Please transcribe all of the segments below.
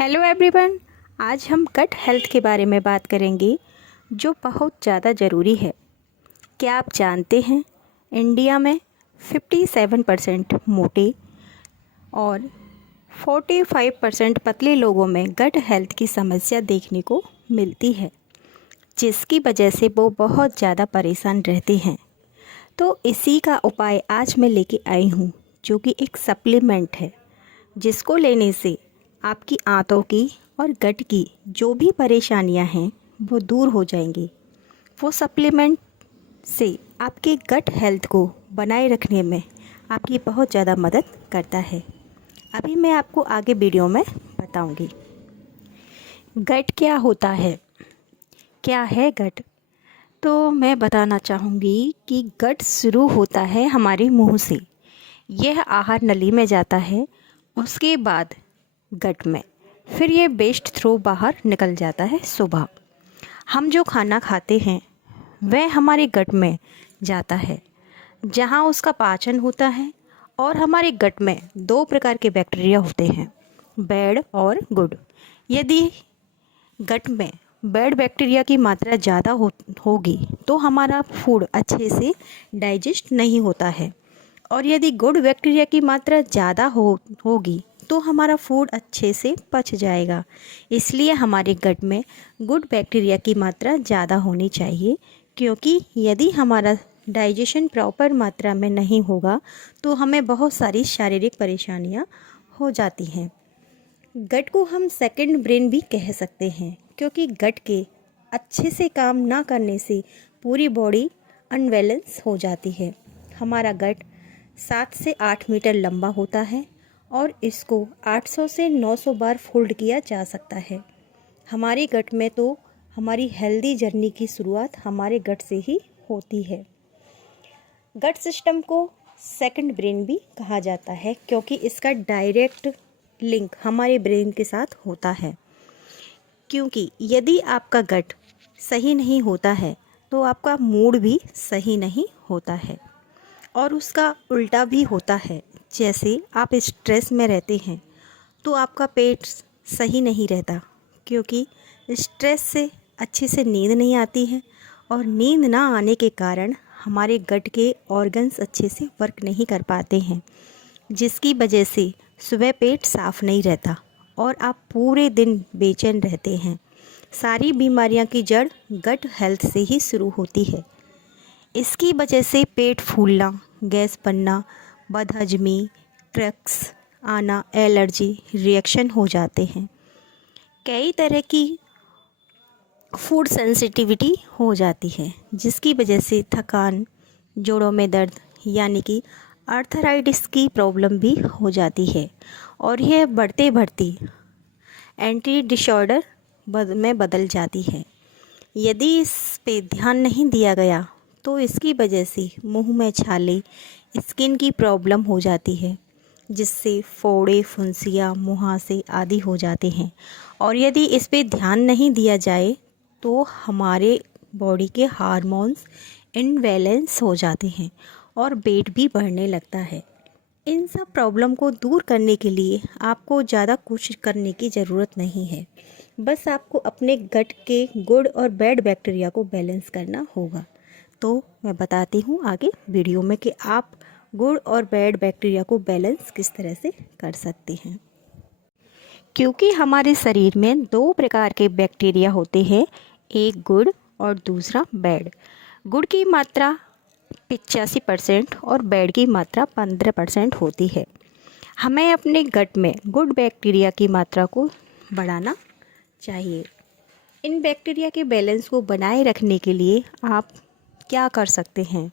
Hello everyone. आज हम gut health के बारे में बात करेंगे जो बहुत ज़्यादा ज़रूरी है। क्या आप जानते हैं इंडिया में 57% मोटे और 45% पतले लोगों में गट हेल्थ की समस्या देखने को मिलती है, जिसकी वजह से वो बहुत ज़्यादा परेशान रहते हैं। तो इसी का उपाय आज मैं लेके आई हूँ, जो कि एक सप्लीमेंट है, जिसको लेने से आपकी आंतों की और गट की जो भी परेशानियां हैं वो दूर हो जाएंगी। वो सप्लीमेंट से आपके गट हेल्थ को बनाए रखने में आपकी बहुत ज़्यादा मदद करता है। अभी मैं आपको आगे वीडियो में बताऊंगी। गट क्या होता है, क्या है गट। तो मैं बताना चाहूँगी कि गट शुरू होता है हमारे मुंह से। यह आहार नली में जाता है, उसके बाद गट में, फिर ये वेस्ट थ्रू बाहर निकल जाता है। सुबह हम जो खाना खाते हैं वह हमारे गट में जाता है, जहाँ उसका पाचन होता है। और हमारे गट में दो प्रकार के बैक्टीरिया होते हैं, बैड और गुड। यदि गट में बैड बैक्टीरिया की मात्रा ज़्यादा होगी तो हमारा फूड अच्छे से डाइजेस्ट नहीं होता है, और यदि गुड बैक्टीरिया की मात्रा ज़्यादा होगी तो हमारा फूड अच्छे से पच जाएगा। इसलिए हमारे गट में गुड बैक्टीरिया की मात्रा ज़्यादा होनी चाहिए, क्योंकि यदि हमारा डाइजेशन प्रॉपर मात्रा में नहीं होगा तो हमें बहुत सारी शारीरिक परेशानियां हो जाती हैं। गट को हम सेकंड ब्रेन भी कह सकते हैं, क्योंकि गट के अच्छे से काम ना करने से पूरी बॉडी अनबैलेंस हो जाती है। हमारा गट 7 से 8 मीटर लंबा होता है और इसको 800 से 900 बार फोल्ड किया जा सकता है। हमारे गट में तो हमारी हेल्दी जर्नी की शुरुआत हमारे गट से ही होती है। गट सिस्टम को सेकंड ब्रेन भी कहा जाता है, क्योंकि इसका डायरेक्ट लिंक हमारे ब्रेन के साथ होता है। क्योंकि यदि आपका गट सही नहीं होता है तो आपका मूड भी सही नहीं होता है, और उसका उल्टा भी होता है। जैसे आप स्ट्रेस में रहते हैं तो आपका पेट सही नहीं रहता, क्योंकि स्ट्रेस से अच्छे से नींद नहीं आती है, और नींद ना आने के कारण हमारे गट के ऑर्गन्स अच्छे से वर्क नहीं कर पाते हैं, जिसकी वजह से सुबह पेट साफ नहीं रहता और आप पूरे दिन बेचैन रहते हैं। सारी बीमारियां की जड़ गट हेल्थ से ही शुरू होती है। इसकी वजह से पेट फूलना, गैस बनना, बदहजमी, क्रैक्स आना, एलर्जी रिएक्शन हो जाते हैं। कई तरह की फूड सेंसिटिविटी हो जाती है, जिसकी वजह से थकान, जोड़ों में दर्द यानी कि आर्थराइटिस की प्रॉब्लम भी हो जाती है, और यह बढ़ते बढ़ती एंटी डिसऑर्डर में बदल जाती है। यदि इस पे ध्यान नहीं दिया गया तो इसकी वजह से मुंह में छाले, स्किन की प्रॉब्लम हो जाती है, जिससे फोड़े, फुंसियाँ, मुहासे आदि हो जाते हैं। और यदि इस पे ध्यान नहीं दिया जाए तो हमारे बॉडी के हार्मोन्स इनबैलेंस हो जाते हैं और वेट भी बढ़ने लगता है। इन सब प्रॉब्लम को दूर करने के लिए आपको ज़्यादा कुछ करने की ज़रूरत नहीं है, बस आपको अपने गट के गुड और बैड बैक्टीरिया को बैलेंस करना होगा। तो मैं बताती हूँ आगे वीडियो में कि आप गुड और बैड बैक्टीरिया को बैलेंस किस तरह से कर सकते हैं। क्योंकि हमारे शरीर में दो प्रकार के बैक्टीरिया होते हैं, एक गुड और दूसरा बैड। गुड की मात्रा 85% और बैड की मात्रा 15% होती है। हमें अपने गट में गुड बैक्टीरिया की मात्रा को बढ़ाना चाहिए। इन बैक्टीरिया के बैलेंस को बनाए रखने के लिए आप क्या कर सकते हैं,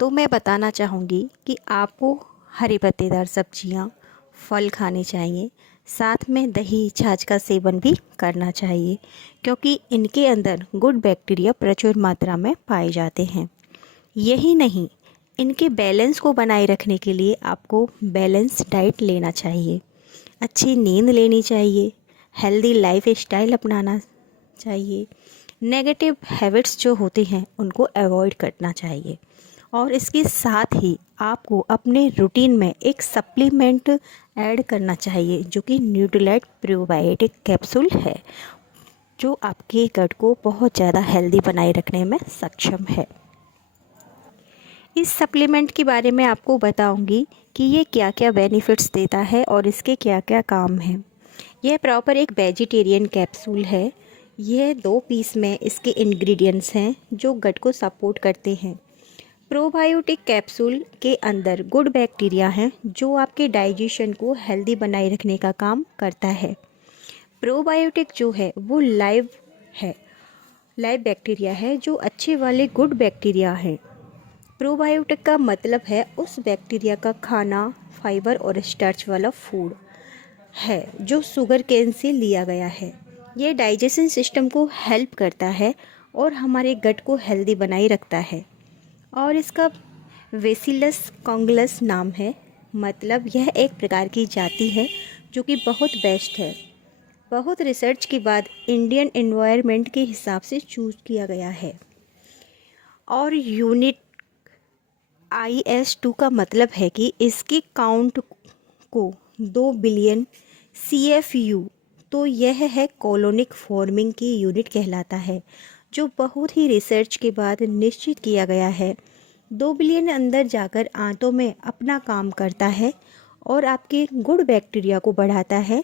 तो मैं बताना चाहूँगी कि आपको हरे पत्तेदार सब्जियाँ, फल खाने चाहिए। साथ में दही, छाछ का सेवन भी करना चाहिए, क्योंकि इनके अंदर गुड बैक्टीरिया प्रचुर मात्रा में पाए जाते हैं। यही नहीं, इनके बैलेंस को बनाए रखने के लिए आपको बैलेंस डाइट लेना चाहिए, अच्छी नींद लेनी चाहिए, हेल्दी लाइफ स्टाइल अपनाना चाहिए, नेगेटिव हैबिट्स जो होते हैं उनको अवॉइड करना चाहिए, और इसके साथ ही आपको अपने रूटीन में एक सप्लीमेंट ऐड करना चाहिए जो कि न्यूट्रीलाइट प्रोबायोटिक कैप्सूल है, जो आपके गट को बहुत ज़्यादा हेल्दी बनाए रखने में सक्षम है। इस सप्लीमेंट के बारे में आपको बताऊंगी कि ये क्या क्या बेनिफिट्स देता है और इसके क्या क्या काम हैं। यह प्रॉपर एक वेजिटेरियन कैप्सूल है। यह 2 पीस में इसके इंग्रेडिएंट्स हैं जो गट को सपोर्ट करते हैं। प्रोबायोटिक कैप्सूल के अंदर गुड बैक्टीरिया हैं जो आपके डाइजेशन को हेल्दी बनाए रखने का काम करता है। प्रोबायोटिक जो है वो लाइव बैक्टीरिया है जो अच्छे वाले गुड बैक्टीरिया हैं। प्रोबायोटिक का मतलब है उस बैक्टीरिया का खाना, फाइबर और स्टार्च वाला फूड है जो शुगर केन से लिया गया है। ये डाइजेशन सिस्टम को हेल्प करता है और हमारे गट को हेल्दी बनाए रखता है। और इसका बेसिलस कॉन्गलस नाम है, मतलब यह एक प्रकार की जाति है जो कि बहुत बेस्ट है। बहुत रिसर्च के बाद इंडियन एनवायरनमेंट के हिसाब से चूज़ किया गया है। और यूनिट IS2 का मतलब है कि इसके काउंट को 2 बिलियन CFU, तो यह है कॉलोनिक फॉर्मिंग की यूनिट कहलाता है, जो बहुत ही रिसर्च के बाद निश्चित किया गया है। 2 बिलियन अंदर जाकर आंतों में अपना काम करता है और आपके गुड बैक्टीरिया को बढ़ाता है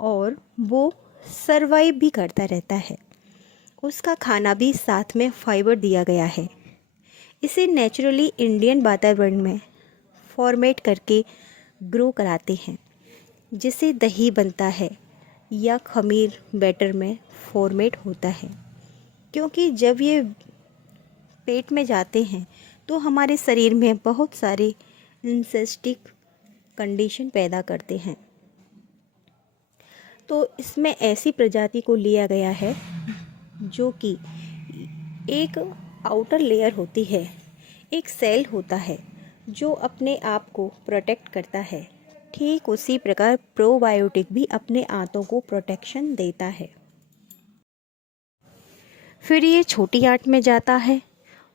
और वो सर्वाइव भी करता रहता है। उसका खाना भी साथ में फाइबर दिया गया है। इसे नेचुरली इंडियन वातावरण में फॉर्मेट करके ग्रो कराते हैं, जिससे दही बनता है या खमीर बैटर में फॉर्मेट होता है। क्योंकि जब ये पेट में जाते हैं तो हमारे शरीर में बहुत सारे इंसेस्टिक कंडीशन पैदा करते हैं। तो इसमें ऐसी प्रजाति को लिया गया है जो कि एक आउटर लेयर होती है, एक सेल होता है जो अपने आप को प्रोटेक्ट करता है। ठीक उसी प्रकार प्रोबायोटिक भी अपने आंतों को प्रोटेक्शन देता है। फिर ये छोटी आंत में जाता है,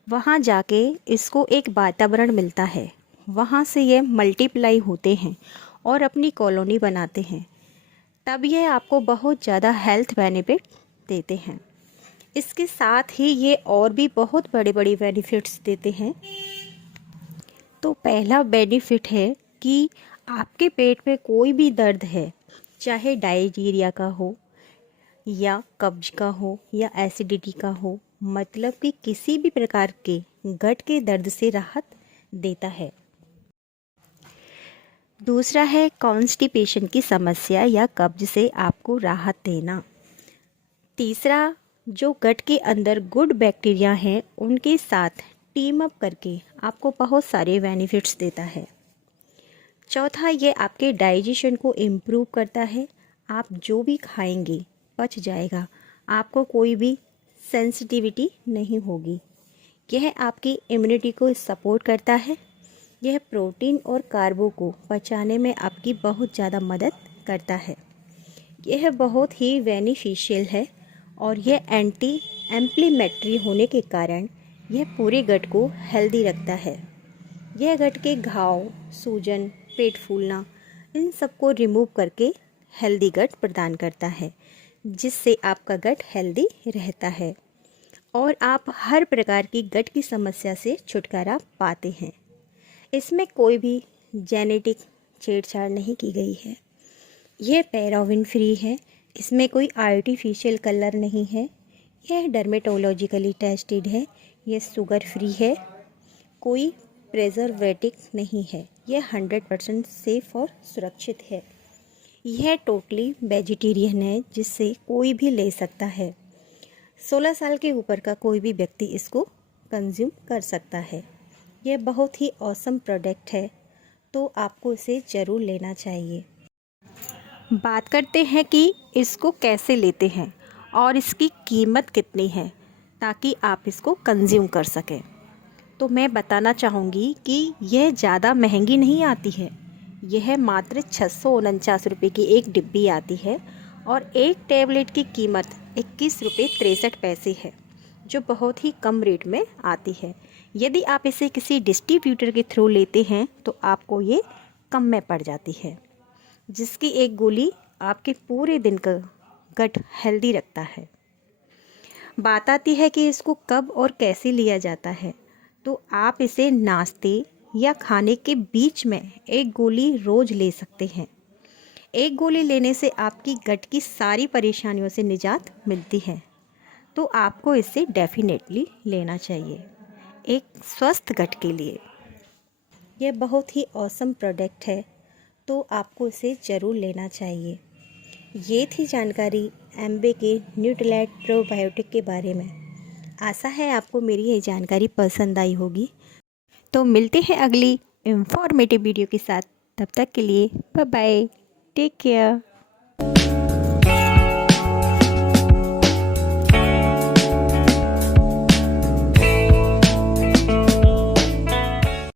वहाँ जाके इसको एक वातावरण मिलता है। वहाँ से ये मल्टीप्लाई होते हैं और अपनी कॉलोनी बनाते हैं। तब ये आपको बहुत ज़्यादा हेल्थ बेनिफिट देते हैं। इसके साथ ही ये और भी बहुत बड़े बड़े बेनिफिट्स देते हैं। तो पहला बेनिफिट है कि आपके पेट में कोई भी दर्द है, चाहे डायरिया का हो या कब्ज का हो या एसिडिटी का हो, मतलब कि किसी भी प्रकार के गट के दर्द से राहत देता है। दूसरा है कॉन्स्टिपेशन की समस्या या कब्ज से आपको राहत देना। तीसरा, जो गट के अंदर गुड बैक्टीरिया हैं उनके साथ टीम अप करके आपको बहुत सारे बेनिफिट्स देता है। चौथा, ये आपके डाइजेशन को इम्प्रूव करता है। आप जो भी खाएंगे पच जाएगा, आपको कोई भी सेंसिटिविटी नहीं होगी। यह आपकी इम्यूनिटी को सपोर्ट करता है। यह प्रोटीन और कार्बो को पचाने में आपकी बहुत ज़्यादा मदद करता है। यह बहुत ही बेनिफिशियल है और यह एंटी एम्प्लीमेटरी होने के कारण यह पूरे गट को हेल्दी रखता है। यह गट के घाव, सूजन, पेट फूलना, इन सबको रिमूव करके हेल्दी गट प्रदान करता है, जिससे आपका गट हेल्दी रहता है और आप हर प्रकार की गट की समस्या से छुटकारा पाते हैं। इसमें कोई भी जेनेटिक छेड़छाड़ नहीं की गई है। यह पैराबिन फ्री है। इसमें कोई आर्टिफिशियल कलर नहीं है। यह डर्मेटोलॉजिकली टेस्टेड है। यह शुगर फ्री है। कोई प्रेजर्वेटिव नहीं है। यह 100% सेफ और सुरक्षित है। यह टोटली वेजिटेरियन है, जिससे कोई भी ले सकता है। 16 साल के ऊपर का कोई भी व्यक्ति इसको कंज्यूम कर सकता है। यह बहुत ही ऑसम प्रोडक्ट है, तो आपको इसे ज़रूर लेना चाहिए। बात करते हैं कि इसको कैसे लेते हैं और इसकी कीमत कितनी है, ताकि आप इसको कंज्यूम कर सकें। तो मैं बताना चाहूँगी कि यह ज़्यादा महंगी नहीं आती है। यह मात्र 649 रुपये की एक डिब्बी आती है और एक टैबलेट की कीमत 21 रुपये 63 पैसे है, जो बहुत ही कम रेट में आती है। यदि आप इसे किसी डिस्ट्रीब्यूटर के थ्रू लेते हैं तो आपको ये कम में पड़ जाती है, जिसकी एक गोली आपके पूरे दिन का गट हेल्दी रखता है। बात आती है कि इसको कब और कैसे लिया जाता है, तो आप इसे नाश्ते या खाने के बीच में एक गोली रोज़ ले सकते हैं। एक गोली लेने से आपकी गट की सारी परेशानियों से निजात मिलती है, तो आपको इसे डेफिनेटली लेना चाहिए एक स्वस्थ गट के लिए। यह बहुत ही ऑसम प्रोडक्ट है, तो आपको इसे ज़रूर लेना चाहिए। ये थी जानकारी एम्बे के न्यूट्रीलाइट प्रोबायोटिक के बारे में। आशा है आपको मेरी ये जानकारी पसंद आई होगी। तो मिलते हैं अगली इंफॉर्मेटिव वीडियो के साथ। तब तक के लिए बाय बाय, टेक केयर।